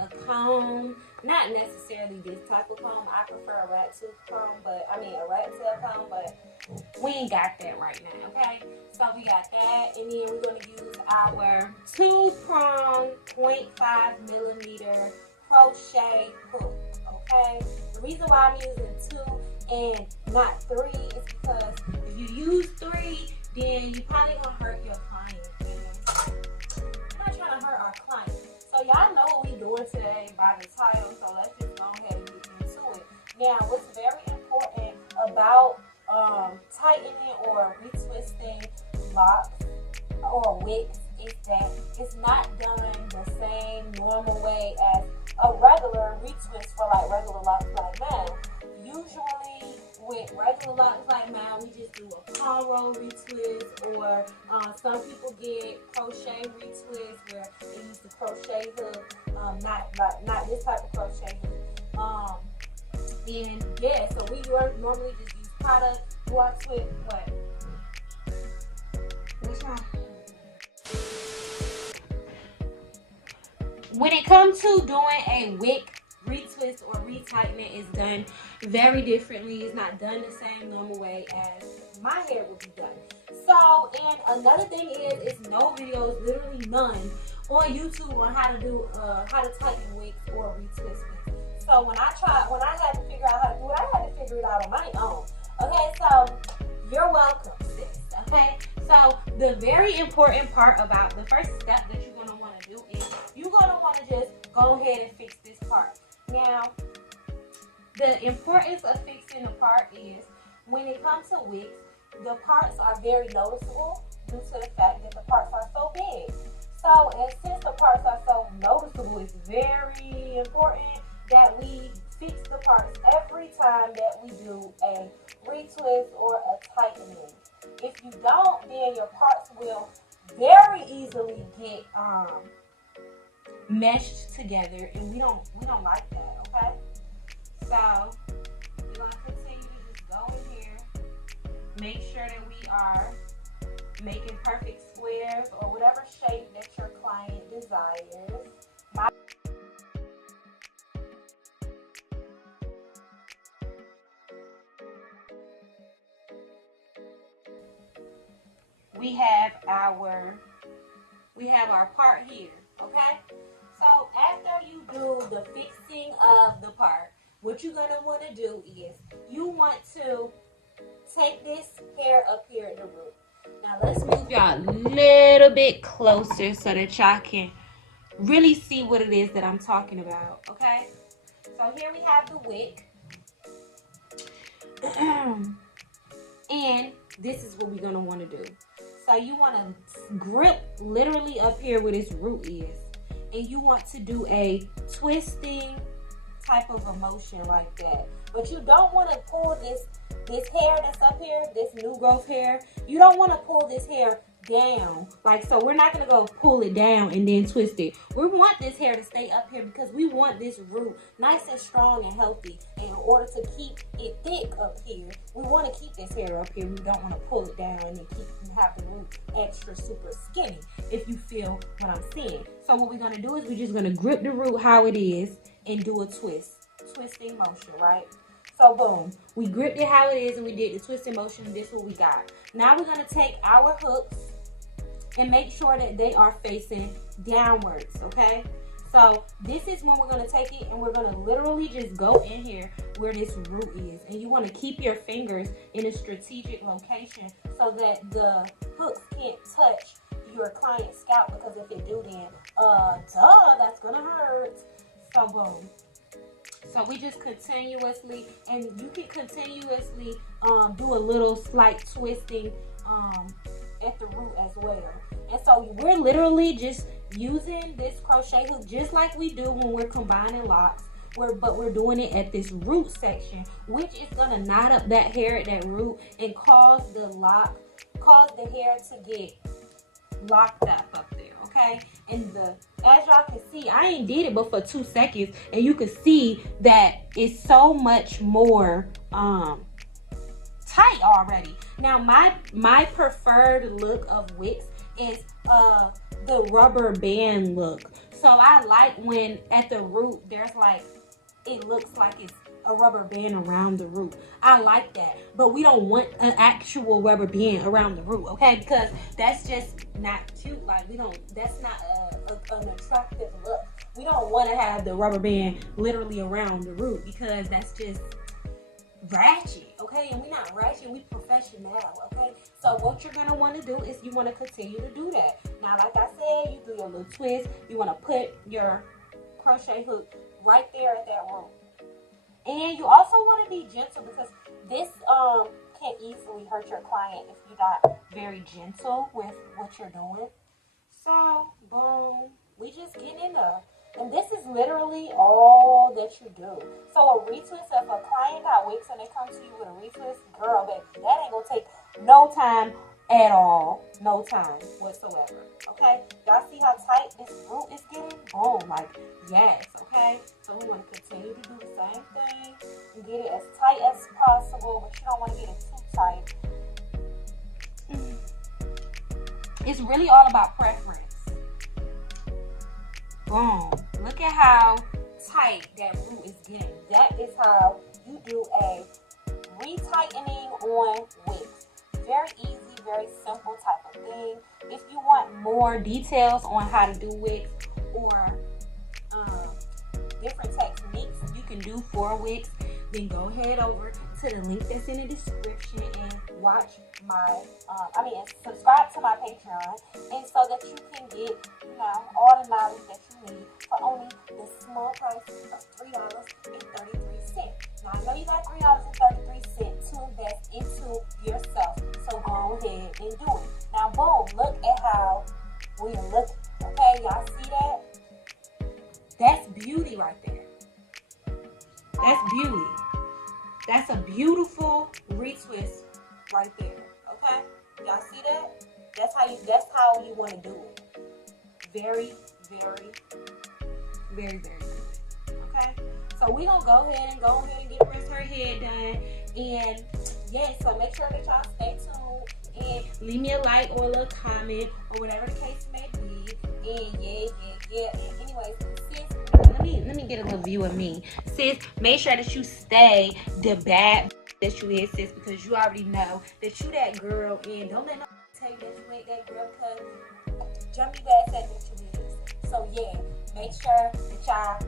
a comb, not necessarily this type of comb. I prefer a rat tooth comb, a rat tail comb, but we ain't got that right now, okay? So we got that, and then we're gonna use our 2-prong 0.5mm crochet hook, okay? The reason why I'm using 2 and not 3 is because if you use 3, then you probably gonna hurt your client. I'm not trying to hurt our client. So y'all know what we're doing today by the title, so let's just go ahead and get into it. Now, what's very important about tightening or retwisting locks or wigs is that it's not done the same normal way as a regular retwist for like regular locks like mine. Usually with regular locks like mine, we just do a cornrow retwist, or some people get crochet retwist where they use the crochet hook, not this type of crochet hook. And yeah, so we normally just use product. Do I twist what? Which one? When it comes to doing a wick retwist or retightening, it's done very differently. It's not done the same normal way as my hair would be done. So, and another thing is no videos, literally none, on YouTube on how to tighten wicks or retwist wigs. So when I had to figure out how to do it, I had to figure it out on my own. Okay, so you're welcome, sis. Okay, so the very important part about the first step that you're gonna want to do is you're gonna want to just go ahead and fix this part. Now, the importance of fixing the part is when it comes to wigs, the parts are very noticeable due to the fact that the parts are so big. So, and since the parts are so noticeable, it's very important that we fix the parts every time that we do a retwist or a tightening. If you don't, then your parts will very easily get meshed together, and we don't like that, okay? So we're gonna continue to just go in here, make sure that we are making perfect squares or whatever shape that your client desires. We have our part here, okay? So after you do the fixing of the part, what you're gonna want to do is you want to take this hair up here at the root. Now let's move y'all a little bit closer so that y'all can really see what it is that I'm talking about, okay? So here we have the wick. And this is what we're gonna want to do. So you want to grip literally up here where this root is, and you want to do a twisting type of a motion like that. But you don't want to pull this hair that's up here, this new growth hair. You don't want to pull this hair down, like so. We're not going to go pull it down and then twist it. We want this hair to stay up here because we want this root nice and strong and healthy. And in order to keep it thick up here, we want to keep this hair up here. We don't want to pull it down and have the root extra super skinny, if you feel what I'm saying. So what we're going to do is we're just going to grip the root how it is and do a twisting motion, right? So boom, we gripped it how it is and we did the twisting motion. This is what we got. Now we're going to take our hooks and make sure that they are facing downwards, okay? So this is when we're going to take it and we're going to literally just go in here where this root is. And you want to keep your fingers in a strategic location so that the hooks can't touch your client's scalp, because if it do, then that's going to hurt. So boom. So we just continuously, and you can continuously do a little slight twisting at the root as well. And so we're literally just using this crochet hook just like we do when we're combining locks, but we're doing it at this root section, which is gonna knot up that hair at that root and cause the hair to get locked up there, okay? And as y'all can see, I ain't did it but for 2 seconds, and you can see that it's so much more tight already. Now my preferred look of Wicks is the rubber band look. So I like when at the root there's like, it looks like it's a rubber band around the root. I like that, but we don't want an actual rubber band around the root, okay? Because that's just not cute. Like, we don't, that's not an attractive look. We don't want to have the rubber band literally around the root, because that's just ratchet, okay? And we're not ratchet, we professional, okay? So what you're gonna want to do is you want to continue to do that. Now, like I said, you do your little twist. You want to put your crochet hook right there at that root. And you also want to be gentle, because this can easily hurt your client if you're not very gentle with what you're doing. So, boom, we just get in there. And this is literally all that you do. So a retwist, if a client got Wicks and they come to you with a retwist, girl, baby, that ain't gonna take no time at all. No time whatsoever. Okay? Y'all see how tight this root is getting? Boom. Like, yes, okay? So we want to continue to do the same thing and get it as tight as possible, but you don't want to get it too tight. It's really all about preference. Boom. Look at how tight that root is getting. That is how you do a retightening on Wicks. Very easy, very simple type of thing. If you want more details on how to do Wicks or different techniques you can do for Wicks, then go ahead over to the link that's in the description and watch my, subscribe to my Patreon, and so that you can get, all the knowledge that you need for only the small price of $3.33. Now, I know you got $3.33 to invest into yourself, so go ahead and do it. Now, boom, look at how we're looking, okay? Y'all see that? That's beauty right there. That's beauty. That's a beautiful retwist right there. Okay? Y'all see that? That's how you want to do it. Very, very, very, very good. Okay? So we're gonna go ahead and get rest her head done. And yeah, so make sure that y'all stay tuned and leave me a like or a little comment or whatever the case may be. And yeah. And anyways, sis, let me get a little view of me. Sis, make sure that you stay the bad that you is, sis, because you already know that you that girl, and don't let nobody tell you that you ain't that girl, because Jumpy Bad said that you is. So yeah, make sure that y'all